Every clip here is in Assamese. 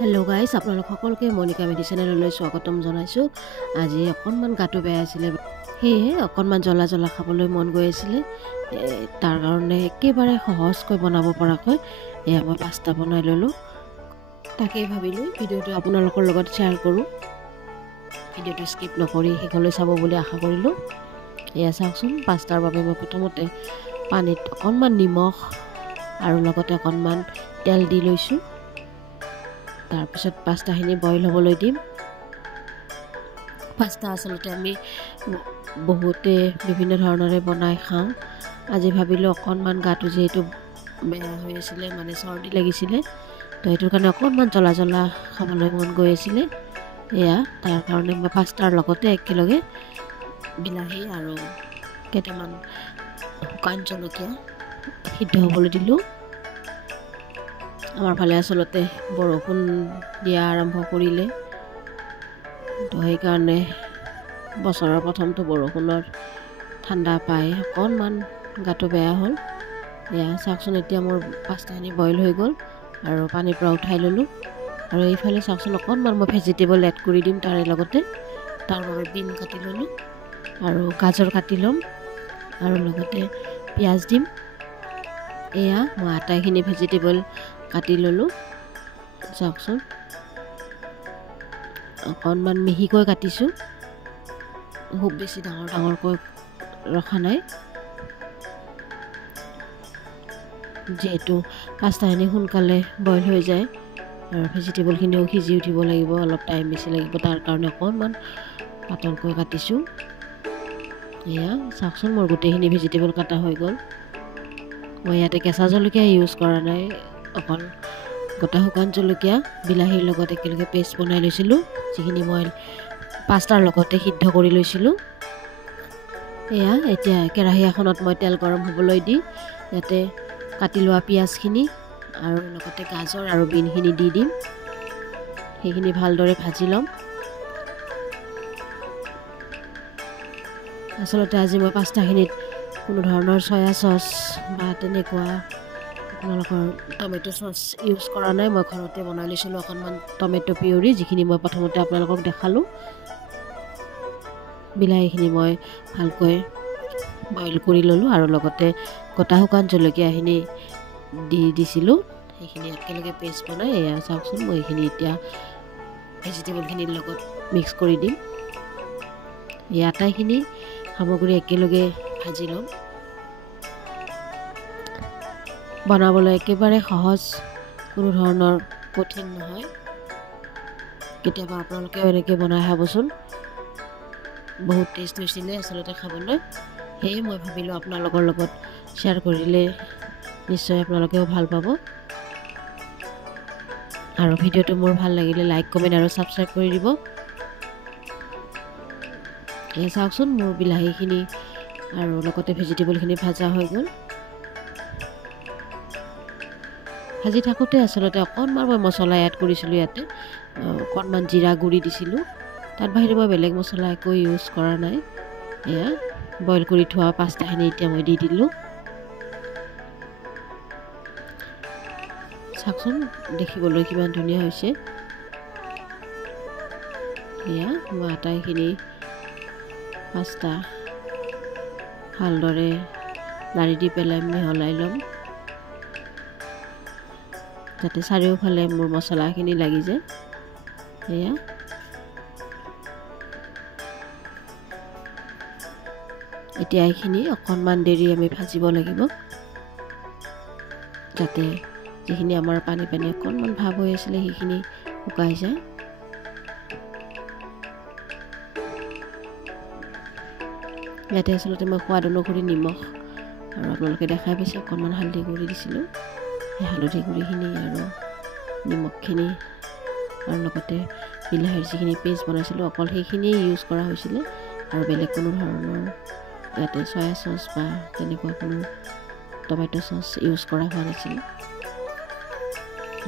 হেল্ল' গাইজ, আপোনালোক সকলোকে মনিকা মেডি চেনেললৈ স্বাগতম জনাইছোঁ। আজি অকণমান গাটো বেয়া আছিলে, সেয়েহে অকণমান জ্বলা খাবলৈ মন গৈ আছিলে। তাৰ কাৰণে একেবাৰে সহজকৈ বনাব পৰাকৈ এয়া মই পাস্তা বনাই ল'লোঁ। তাকেই ভাবিলোঁ ভিডিঅ'টো আপোনালোকৰ লগত শ্বেয়াৰ কৰোঁ। ভিডিঅ'টো স্কিপ নকৰি শেষলৈ চাব বুলি আশা কৰিলোঁ। এয়া চাওকচোন, পাস্তাৰ বাবে মই প্ৰথমতে পানীত অকণমান নিমখ আৰু লগতে অকণমান তেল দি লৈছোঁ। তাৰপিছত পাস্তাখিনি বইল হ'বলৈ দিম। পাস্তা আচলতে আমি বহুতে বিভিন্ন ধৰণেৰে বনাই খাওঁ। আজি ভাবিলোঁ অকণমান গাটো যিহেতু বেয়া হৈ আছিলে, মানে চৰ্দি লাগিছিলে, তো সেইটোৰ কাৰণে অকণমান জ্বলা খাবলৈ মন গৈ আছিলে। এয়া তাৰ কাৰণে মই পাস্তাৰ লগতে একেলগে বিলাহী আৰু কেইটামান শুকান জলকীয়া সিদ্ধ হ'বলৈ দিলোঁ। আমাৰ ফালে আচলতে বৰষুণ দিয়া আৰম্ভ কৰিলে, তো সেইকাৰণে বছৰৰ প্ৰথমটো বৰষুণৰ ঠাণ্ডা পাই অকণমান গাটো বেয়া হ'ল। এয়া চাওকচোন, এতিয়া মোৰ পাস্তাখিনি বইল হৈ গ'ল আৰু পানীৰ পৰা উঠাই ল'লোঁ। আৰু এইফালে চাওকচোন, অকণমান মই ভেজিটেবল এড কৰি দিম তাৰে লগতে। তাৰ বাবে বিন কাটি ল'লোঁ আৰু গাজৰ কাটি ল'ম আৰু লগতে পিঁয়াজ দিম। এয়া মই আটাইখিনি ভেজিটেবল কাটি ল'লোঁ। চাওকচোন, অকণমান মিহিকৈ কাটিছোঁ, খুব বেছি ডাঙৰকৈ ৰখা নাই, যিহেতু পাস্তাখিনি সোনকালে বইল হৈ যায় আৰু ভেজিটেবলখিনিও সিজি উঠিব লাগিব, অলপ টাইম বেছি লাগিব, তাৰ কাৰণে অকণমান পাতলকৈ কাটিছোঁ। এয়া চাওকচোন, মোৰ গোটেইখিনি ভেজিটেবল কাটা হৈ গ'ল। মই ইয়াতে কেঁচা জলকীয়া ইউজ কৰা নাই, অকল গোটা শুকান জলকীয়া বিলাহীৰ লগত একেলগে পেষ্ট বনাই লৈছিলোঁ, যিখিনি মই পাস্তাৰ লগতে সিদ্ধ কৰি লৈছিলোঁ। এয়া এতিয়া কেৰাহী এখনত মই তেল গৰম হ'বলৈ দি ইয়াতে কাটি লোৱা পিঁয়াজখিনি আৰু লগতে গাজৰ আৰু বিনখিনি দি দিম। সেইখিনি ভালদৰে ভাজি ল'ম। আচলতে আজি মই পাস্তাখিনিত কোনো ধৰণৰ চয়া চচ বা তেনেকুৱা আপোনালোকৰ টমেটো চচ ইউজ কৰা নাই। মই ঘৰতে বনাই লৈছিলোঁ অকণমান টমেটো পিউৰি, যিখিনি মই প্ৰথমতে আপোনালোকক দেখালোঁ। বিলাহীখিনি মই ভালকৈ বইল কৰি ল'লোঁ আৰু লগতে গোটা শুকান জলকীয়াখিনি দিছিলোঁ, সেইখিনি একেলগে পেষ্ট বনাই। এয়া চাওকচোন, মই এইখিনি এতিয়া ভেজিটেবলখিনিৰ লগত মিক্স কৰি দিম। এই আটাইখিনি সামগ্ৰী একেলগে ভাজি ল'ম। বনাবলৈ একেবাৰে সহজ, কোনো ধৰণৰ কঠিন নহয়। কেতিয়াবা আপোনালোকেও এনেকৈ বনাই খাবচোন, বহুত টেষ্ট হৈছিলে আচলতে খাবলৈ। সেয়ে মই ভাবিলোঁ আপোনালোকৰ লগত শ্বেয়াৰ কৰিলে নিশ্চয় আপোনালোকেও ভাল পাব। আৰু ভিডিঅ'টো মোৰ ভাল লাগিলে লাইক, কমেণ্ট আৰু ছাবস্ক্ৰাইব কৰি দিব। এই চাওকচোন, মোৰ বিলাহীখিনি আৰু লগতে ভেজিটেবলখিনি ভাজা হৈ গ'ল। ভাজি থাকোঁতে আচলতে অকণমান মই মছলা এড কৰিছিলোঁ। ইয়াতে অকণমান জিৰা গুড়ি দিছিলোঁ, তাৰ বাহিৰে মই বেলেগ মছলা একো ইউজ কৰা নাই। এয়া বইল কৰি থোৱা পাস্তাখিনি এতিয়া মই দি দিলোঁ। চাওকচোন, দেখিবলৈ কিমান ধুনীয়া হৈছে। এয়া মই আটাইখিনি পাস্তা ভালদৰে লাৰি দি পেলাই মিহলাই ল'ম, যাতে চাৰিওফালে মোৰ মছলাখিনি লাগি যায়। এয়া এতিয়া এইখিনি অকণমান দেৰি আমি ভাজিব লাগিব, যাতে যিখিনি আমাৰ পানী অকণমান ভাৱ হৈ আছিলে সেইখিনি শুকাই যায়। ইয়াতে আচলতে মই সোৱাদ অনুসৰি নিমখ আৰু আপোনালোকে দেখাই পাইছে অকণমান হালধি গুড়ি দিছিলোঁ। সেই হালধি গুড়িখিনি আৰু নিমখখিনি আৰু লগতে বিলাহীৰ যিখিনি পেষ্ট বনাইছিলোঁ অকল সেইখিনিয়ে ইউজ কৰা হৈছিলে, আৰু বেলেগ কোনো ধৰণৰ ইয়াতে চয়া চচ বা তেনেকুৱা কোনো টমেটো চচ ইউজ কৰা হোৱা নাছিল।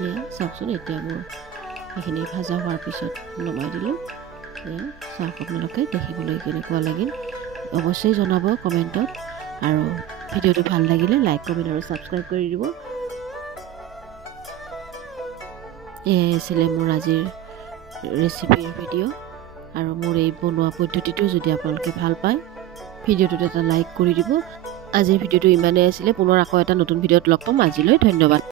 এয়া চাওকচোন, এতিয়া মোৰ সেইখিনি ভাজা হোৱাৰ পিছত নমাই দিলোঁ। এয়া চাওক, আপোনালোকে দেখিবলৈ কেনেকুৱা লাগিল অৱশ্যেই জনাব কমেণ্টত, আৰু ভিডিঅ'টো ভাল লাগিলে লাইক, কমেণ্ট আৰু ছাবস্ক্ৰাইব কৰি দিব। এয়াই আছিলে মোৰ আজিৰ ৰেচিপিৰ ভিডিঅ' আৰু মোৰ এই বনোৱা পদ্ধতিটো যদি আপোনালোকে ভাল পায় ভিডিঅ'টোত এটা লাইক কৰি দিব। আজিৰ ভিডিঅ'টো ইমানেই আছিলে। পুনৰ আকৌ এটা নতুন ভিডিঅ'ত লগ পাম। আজিলৈ ধন্যবাদ।